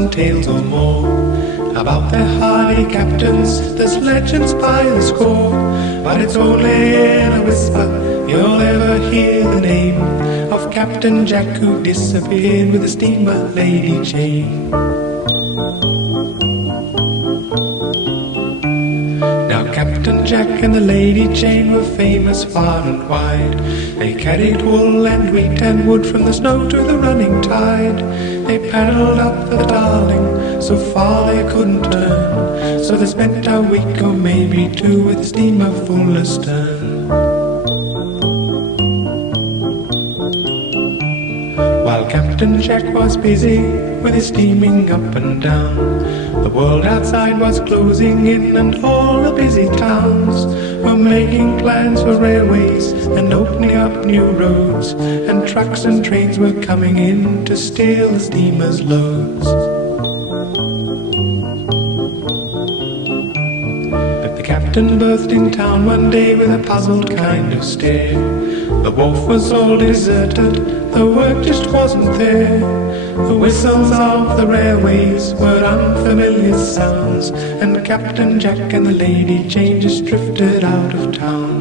1,000 tales or more. About their hardy captains, there's legends by the score. But it's only in a whisper you'll ever hear the name of Captain Jack, who disappeared with the steamer Lady Jane. Now Captain Jack and the Lady Jane were famous far and wide. They carried wool and wheat and wood from the snow to the running tide. They paddled up the Darling, so far they couldn't turn. So they spent a week or maybe two with the steamer full astern. While Captain Jack was busy with his steaming up and down, the world outside was closing in, and all the busy towns were making plans for railways and opening up new roads, and trucks and trains were coming in to steal the steamer's loads. But the captain berthed in town one day with a puzzled kind of stare. The wharf was all deserted, the work just wasn't there. The whistles of the railways were unfamiliar sounds, and Captain Jack and the Lady Jane just drifted out of town.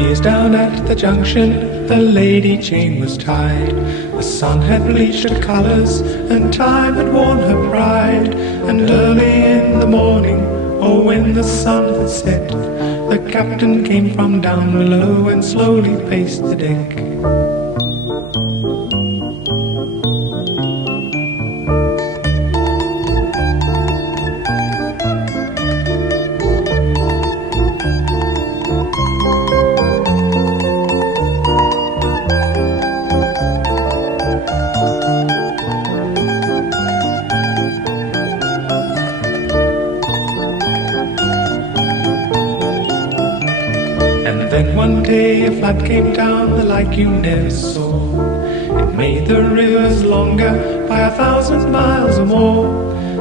Years down at the junction, the Lady Jane was tied. The sun had bleached her colours, and time had worn her pride. And early in the morning, or when the sun had set, the captain came from down below and slowly paced the deck. Then one day a flood came down the like you never saw. It made the rivers longer by 1,000 miles or more.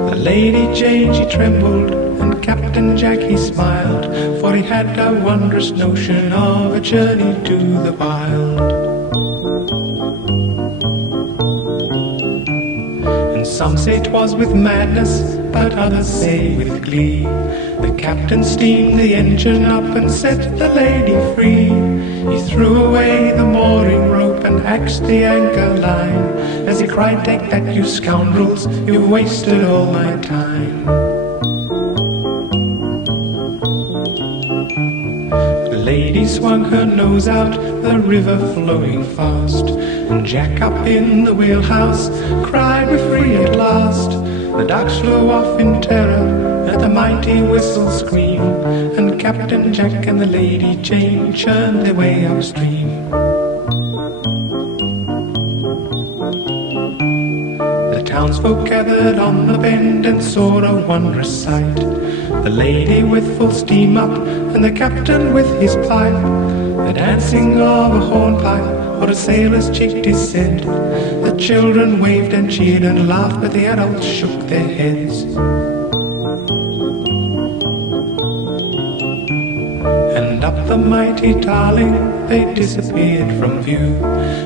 The Lady Jane, she trembled, and Captain Jack, he smiled, for he had a wondrous notion of a journey to the wild. And some say 'twas with madness, but others say with glee. The captain steamed the engine up and set the lady free. He threw away the mooring rope and axed the anchor line, as he cried, "Take that, you scoundrels, you've wasted all my time." The lady swung her nose out, the river flowing fast, and Jack up in the wheelhouse cried, "We're free at last." The ducks flew off in terror at the mighty whistle scream, and Captain Jack and the Lady Jane churned their way upstream. The townsfolk gathered on the bend and saw a wondrous sight. The lady with full steam up, and the captain with his pipe. The dancing of a hornpipe or a sailor's cheek, 'tis said. The children waved and cheered and laughed, but the adults shook their heads. And up the mighty Darling they disappeared from view.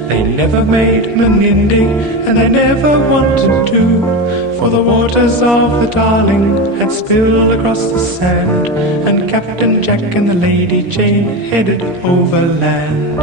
They never made Menindee, and they never wanted to, for the waters of the Darling had spilled across the sand, and Captain Jack and the Lady Jane headed overland.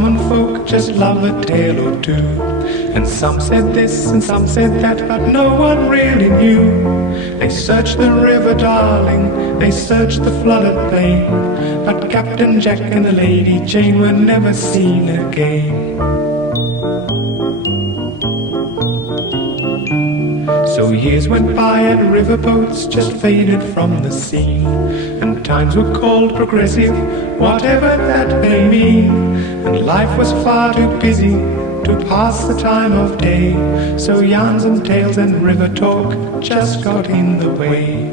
common folk just love a tale or two. And some said this and some said that, but no one really knew. They searched the river Darling, they searched the flooded plain, but Captain Jack and the Lady Jane were never seen again. So years went by and riverboats just faded from the scene, and times were called progressive, whatever that may mean. And life was far too busy to pass the time of day, so yarns and tales and river talk just got in the way.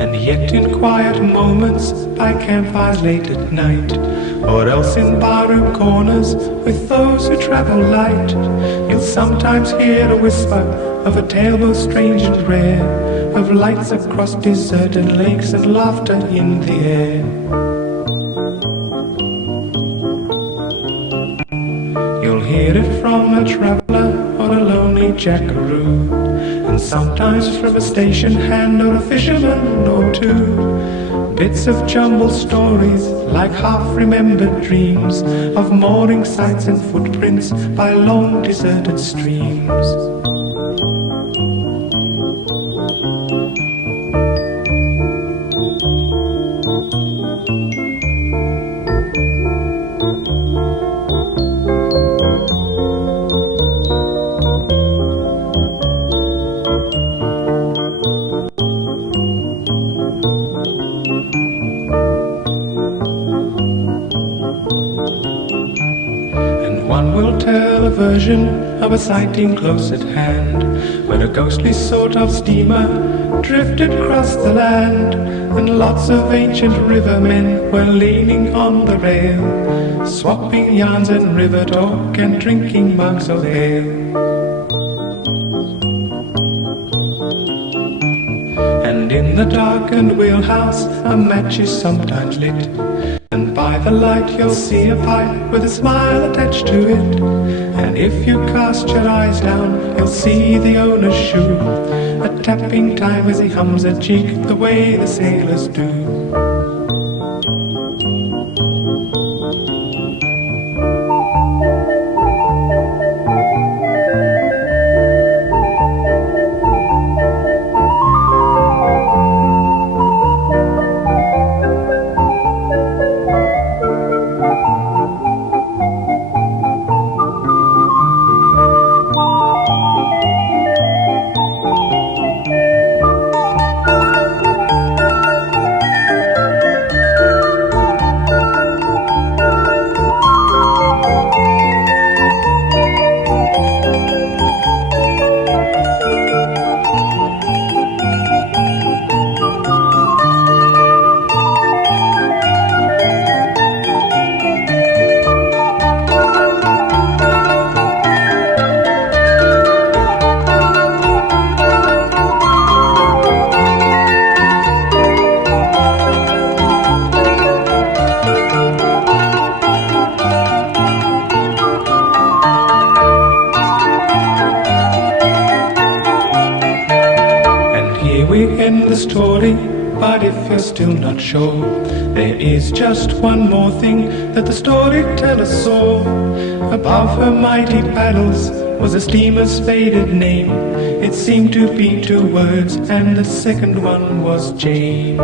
And yet in quiet moments by campfires late at night, or else in barroom corners with those who travel light, you'll sometimes hear a whisper of a tale both strange and rare, of lights across deserted lakes and laughter in the air. You'll hear it from a traveller or a lonely jackaroo, and sometimes from a station hand or a fisherman or two. Bits of jumbled stories like half-remembered dreams of mooring sites and footprints by long deserted streams. One will tell a version of a sighting close at hand, where a ghostly sort of steamer drifted across the land, and lots of ancient rivermen were leaning on the rail, swapping yarns and river talk and drinking mugs of ale. And in the darkened wheelhouse a match is sometimes lit, and by the light you'll see a pipe with a smile attached to it. And if you cast your eyes down, you'll see the owner's shoe, a tapping time as he hums a jig the way the sailors do. We end the story, but if you're still not sure, there is just one more thing that the storyteller saw. Above her mighty paddles was a steamer's faded name. It seemed to be two words, and the second one was Jane.